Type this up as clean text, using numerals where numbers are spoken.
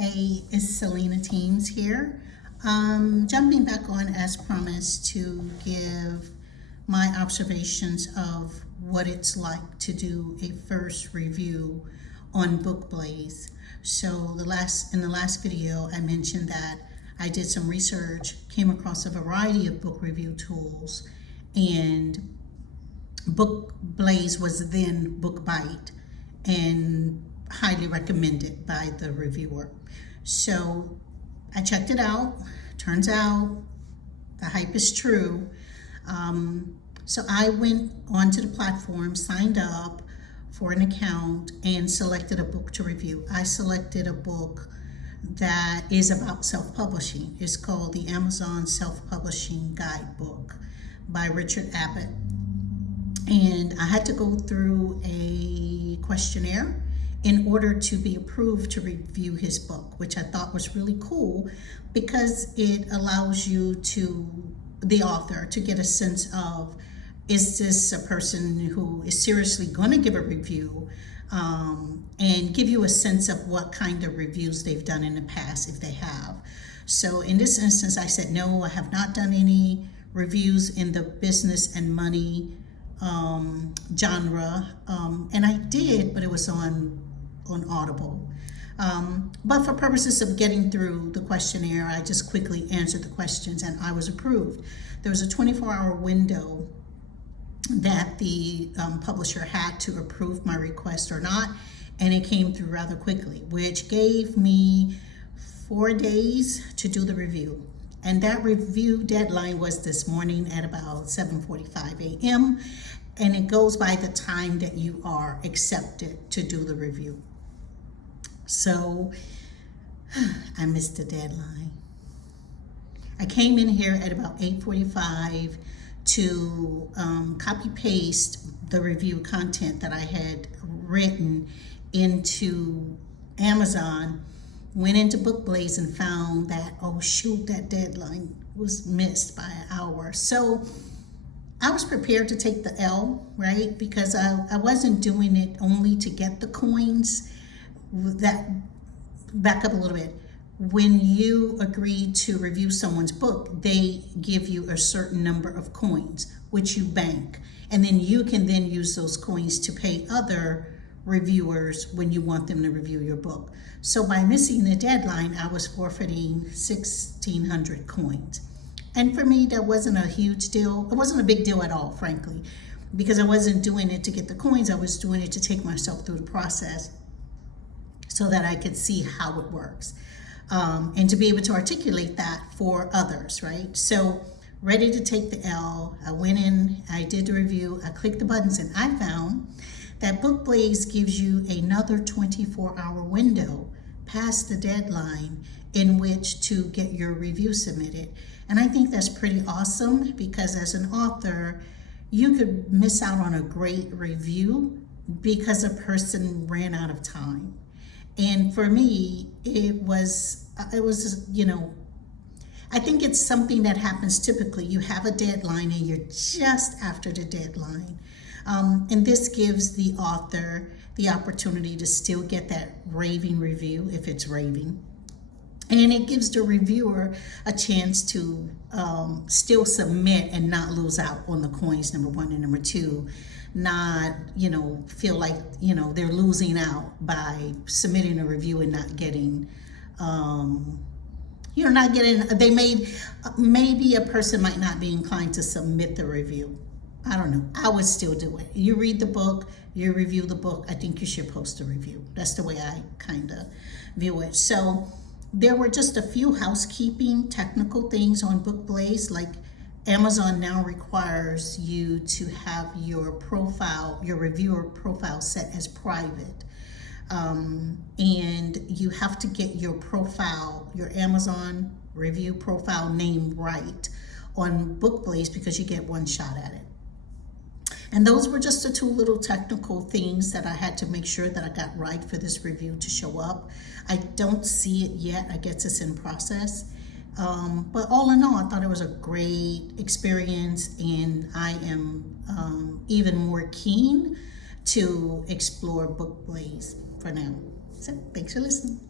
Hey, it's Selena Teams here. Jumping back on as promised to give my observations of what it's like to do a first review on Bookblaze. So in the last video, I mentioned that I did some research, came across a variety of book review tools, and Bookblaze was then BookBite and highly recommended by the reviewer. So I checked it out. Turns out the hype is true. So I went onto the platform, signed up for an account, and selected a book to review. I selected a book that is about self-publishing. It's called the Amazon Self-Publishing Guidebook by Richard Abbott. And I had to go through a questionnaire in order to be approved to review his book, which I thought was really cool because it allows you the author, to get a sense of, is this a person who is seriously going to give a review, and give you a sense of what kind of reviews they've done in the past, if they have. So in this instance, I said, no, I have not done any reviews in the business and money genre, and I did, but it was on Audible. But for purposes of getting through the questionnaire, I just quickly answered the questions and I was approved. There was a 24-hour window that the publisher had to approve my request or not, and it came through rather quickly, which gave me 4 days to do the review. And that review deadline was this morning at about 7:45 a.m. And it goes by the time that you are accepted to do the review. So I missed the deadline. I came in here at about 8:45 to copy paste the review content that I had written into Amazon, went into Bookblaze and found that, oh shoot, that deadline was missed by an hour. So I was prepared to take the L, right? Because I wasn't doing it only to get the coins. That, back up a little bit. When you agree to review someone's book, they give you a certain number of coins, which you bank. And then you can then use those coins to pay other reviewers when you want them to review your book. So by missing the deadline, I was forfeiting 1,600 coins. And for me, that wasn't a huge deal. It wasn't a big deal at all, frankly, because I wasn't doing it to get the coins. I was doing it to take myself through the process so that I could see how it works, and to be able to articulate that for others, right? So ready to take the L, I went in, I did the review, I clicked the buttons, and I found that Bookblaze gives you another 24-hour window past the deadline in which to get your review submitted. And I think that's pretty awesome, because as an author, you could miss out on a great review because a person ran out of time. And for me, it was, I think it's something that happens typically. You have a deadline and you're just after the deadline. And this gives the author the opportunity to still get that raving review, if it's raving. And it gives the reviewer a chance to still submit and not lose out on the coins, number one, and number two, not, feel like, they're losing out by submitting a review and not getting, maybe a person might not be inclined to submit the review. I don't know. I would still do it. You read the book, you review the book, I think you should post a review. That's the way I kind of view it. So there were just a few housekeeping technical things on Bookblaze, like Amazon now requires you to have your profile, your reviewer profile, set as private. And you have to get your profile, your Amazon review profile name right on Bookblaze, because you get one shot at it. And those were just the two little technical things that I had to make sure that I got right for this review to show up. I don't see it yet. I guess it's in process. But all in all, I thought it was a great experience, and I am even more keen to explore Bookblaze for now. So thanks for listening.